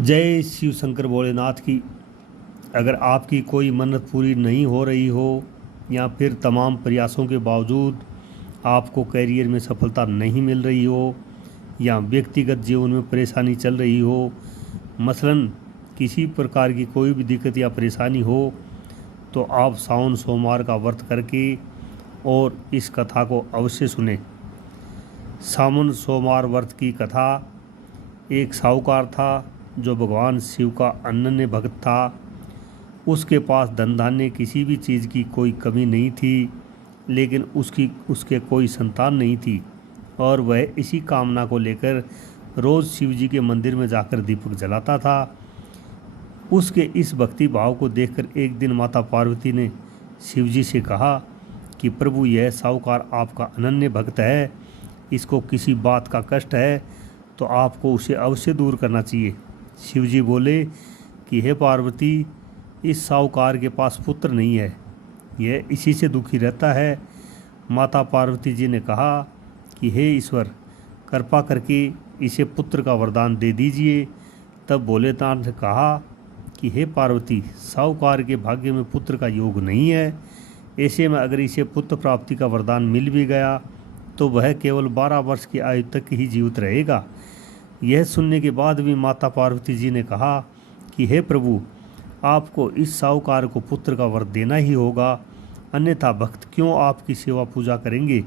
जय शिव शंकर भोलेनाथ की। अगर आपकी कोई मन्नत पूरी नहीं हो रही हो या फिर तमाम प्रयासों के बावजूद आपको कैरियर में सफलता नहीं मिल रही हो या व्यक्तिगत जीवन में परेशानी चल रही हो, मसलन किसी प्रकार की कोई भी दिक्कत या परेशानी हो, तो आप सावन सोमवार का व्रत करके और इस कथा को अवश्य सुने। सावन सोमवार व्रत की कथा। एक साहूकार था जो भगवान शिव का अनन्य भक्त था। उसके पास धन धान्य किसी भी चीज़ की कोई कमी नहीं थी, लेकिन उसके कोई संतान नहीं थी और वह इसी कामना को लेकर रोज़ शिव जी के मंदिर में जाकर दीपक जलाता था। उसके इस भक्ति भाव को देखकर एक दिन माता पार्वती ने शिव जी से कहा कि प्रभु, यह साहूकार आपका अनन्य भक्त है, इसको किसी बात का कष्ट है तो आपको उसे अवश्य दूर करना चाहिए। शिव जी बोले कि हे पार्वती, इस साहूकार के पास पुत्र नहीं है, यह इसी से दुखी रहता है। माता पार्वती जी ने कहा कि हे ईश्वर, कृपा करके इसे पुत्र का वरदान दे दीजिए। तब भोलेनाथ ने कहा कि हे पार्वती, साहूकार के भाग्य में पुत्र का योग नहीं है, ऐसे में अगर इसे पुत्र प्राप्ति का वरदान मिल भी गया तो वह केवल 12 वर्ष की आयु तक ही जीवित रहेगा। यह सुनने के बाद भी माता पार्वती जी ने कहा कि हे प्रभु, आपको इस साहूकार को पुत्र का वर देना ही होगा, अन्यथा भक्त क्यों आपकी सेवा पूजा करेंगे।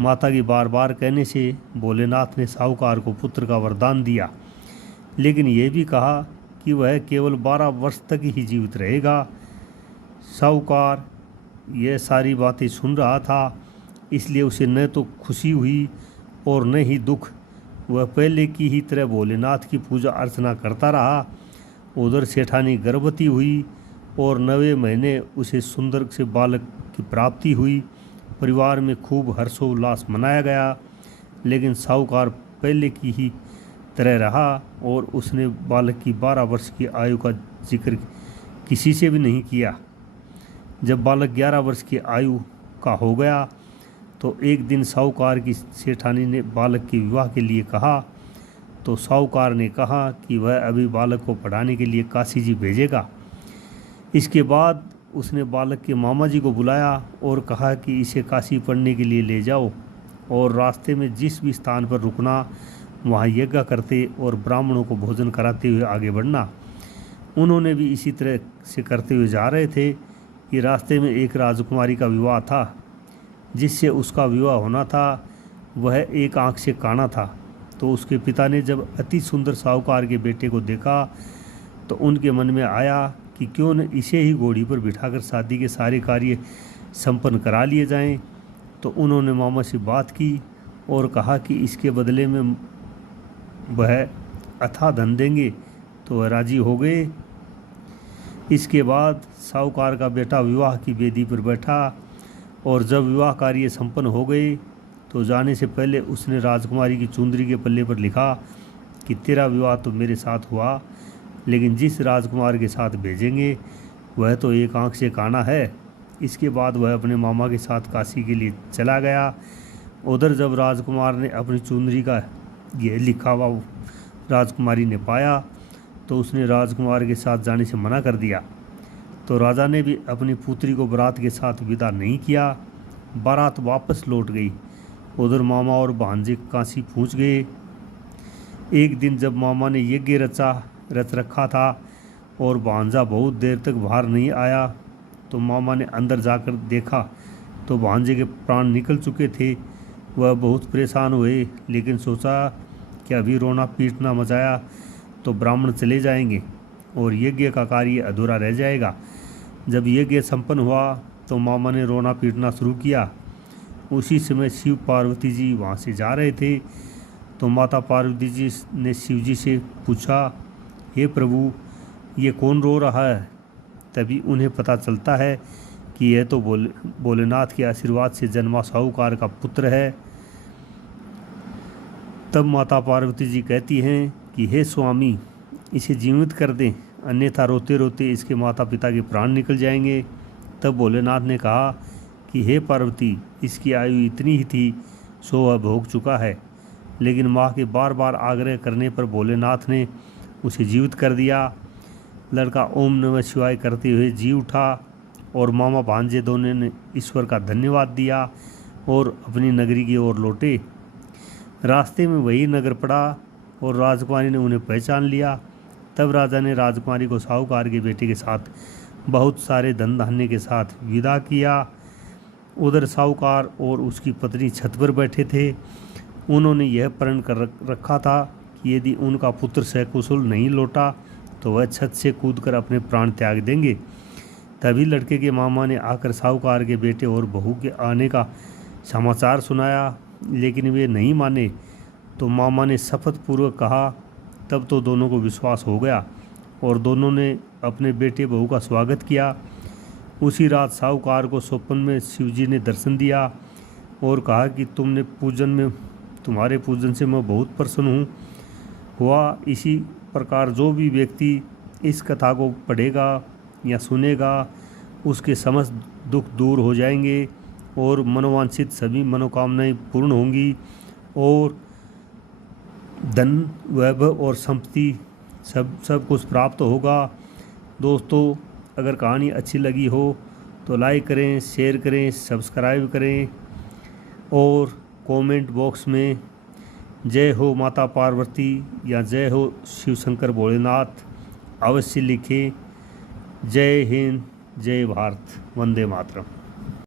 माता की बार बार कहने से भोलेनाथ ने साहूकार को पुत्र का वरदान दिया, लेकिन यह भी कहा कि वह केवल 12 वर्ष तक ही जीवित रहेगा। साहूकार यह सारी बातें सुन रहा था, इसलिए उसे न तो खुशी हुई और न ही दुख। वह पहले की ही तरह भोलेनाथ की पूजा अर्चना करता रहा। उधर सेठानी गर्भवती हुई और 9वें महीने उसे सुंदर से बालक की प्राप्ति हुई। परिवार में खूब हर्षोल्लास मनाया गया, लेकिन साहूकार पहले की ही तरह रहा और उसने बालक की 12 वर्ष की आयु का जिक्र किसी से भी नहीं किया। जब बालक 11 वर्ष की आयु का हो गया तो एक दिन साहूकार की सेठानी ने बालक के विवाह के लिए कहा, तो साहूकार ने कहा कि वह अभी बालक को पढ़ाने के लिए काशी जी भेजेगा। इसके बाद उसने बालक के मामा जी को बुलाया और कहा कि इसे काशी पढ़ने के लिए ले जाओ और रास्ते में जिस भी स्थान पर रुकना वहाँ यज्ञ करते और ब्राह्मणों को भोजन कराते हुए आगे बढ़ना। उन्होंने भी इसी तरह से करते हुए जा रहे थे कि रास्ते में एक राजकुमारी का विवाह था। जिससे उसका विवाह होना था वह एक आंख से काना था। तो उसके पिता ने जब अति सुंदर साहूकार के बेटे को देखा तो उनके मन में आया कि क्यों न इसे ही घोड़ी पर बिठाकर शादी के सारे कार्य संपन्न करा लिए जाएं। तो उन्होंने मामा से बात की और कहा कि इसके बदले में वह अथाह धन देंगे, तो वह राजी हो गए। इसके बाद साहूकार का बेटा विवाह की वेदी पर बैठा और जब विवाह कार्य संपन्न हो गए तो जाने से पहले उसने राजकुमारी की चुंदरी के पल्ले पर लिखा कि तेरा विवाह तो मेरे साथ हुआ, लेकिन जिस राजकुमार के साथ भेजेंगे वह तो एक आंख से काना है। इसके बाद वह अपने मामा के साथ काशी के लिए चला गया। उधर जब राजकुमार ने अपनी चुंदरी का यह लिखा हुआ राजकुमारी ने पाया तो उसने राजकुमार के साथ जाने से मना कर दिया। तो राजा ने भी अपनी पुत्री को बारात के साथ विदा नहीं किया। बारात वापस लौट गई। उधर मामा और भांजे काशी पहुंच गए। एक दिन जब मामा ने यज्ञ रच रखा था और भांजा बहुत देर तक बाहर नहीं आया तो मामा ने अंदर जाकर देखा तो भांजे के प्राण निकल चुके थे। वह बहुत परेशान हुए, लेकिन सोचा कि अभी रोना पीटना मचाया तो ब्राह्मण चले जाएंगे और यज्ञ का कार्य अधूरा रह जाएगा। जब यज्ञ संपन्न हुआ तो मामा ने रोना पीटना शुरू किया। उसी समय शिव पार्वती जी वहाँ से जा रहे थे। तो माता पार्वती जी ने शिव जी से पूछा, हे प्रभु, ये कौन रो रहा है। तभी उन्हें पता चलता है कि यह तो भोलेनाथ के आशीर्वाद से जन्मा साहूकार का पुत्र है। तब माता पार्वती जी कहती हैं कि हे स्वामी, इसे जीवित कर दें, अन्यथा रोते रोते इसके माता पिता के प्राण निकल जाएंगे। तब भोलेनाथ ने कहा कि हे पार्वती, इसकी आयु इतनी ही थी, सो वह भोग चुका है। लेकिन माँ के बार बार आग्रह करने पर भोलेनाथ ने उसे जीवित कर दिया। लड़का ओम नमः शिवाय करते हुए जी उठा और मामा भांजे दोनों ने ईश्वर का धन्यवाद दिया और अपनी नगरी की ओर लौटे। रास्ते में वही नगर पड़ा और राजकुमारी ने उन्हें पहचान लिया। तब राजा ने राजकुमारी को साहूकार के बेटे के साथ बहुत सारे धन धान्य के साथ विदा किया। उधर साहूकार और उसकी पत्नी छत पर बैठे थे। उन्होंने यह प्रण कर रखा था कि यदि उनका पुत्र सकुशल नहीं लौटा तो वह छत से कूदकर अपने प्राण त्याग देंगे। तभी लड़के के मामा ने आकर साहूकार के बेटे और बहू के आने का समाचार सुनाया, लेकिन वे नहीं माने। तो मामा ने शपथ पूर्वक कहा। तब तो दोनों को विश्वास हो गया और दोनों ने अपने बेटे बहू का स्वागत किया। उसी रात साहूकार को स्वप्न में शिवजी ने दर्शन दिया और कहा कि तुम्हारे पूजन से मैं बहुत प्रसन्न हुआ। इसी प्रकार जो भी व्यक्ति इस कथा को पढ़ेगा या सुनेगा उसके समस्त दुख दूर हो जाएंगे और मनोवांछित सभी मनोकामनाएं पूर्ण होंगी और धन वैभव और संपत्ति सब कुछ प्राप्त होगा। दोस्तों, अगर कहानी अच्छी लगी हो तो लाइक करें, शेयर करें, सब्सक्राइब करें और कमेंट बॉक्स में जय हो माता पार्वती या जय हो शिव शंकर भोलेनाथ अवश्य लिखें। जय हिंद, जय भारत, वंदे मातरम।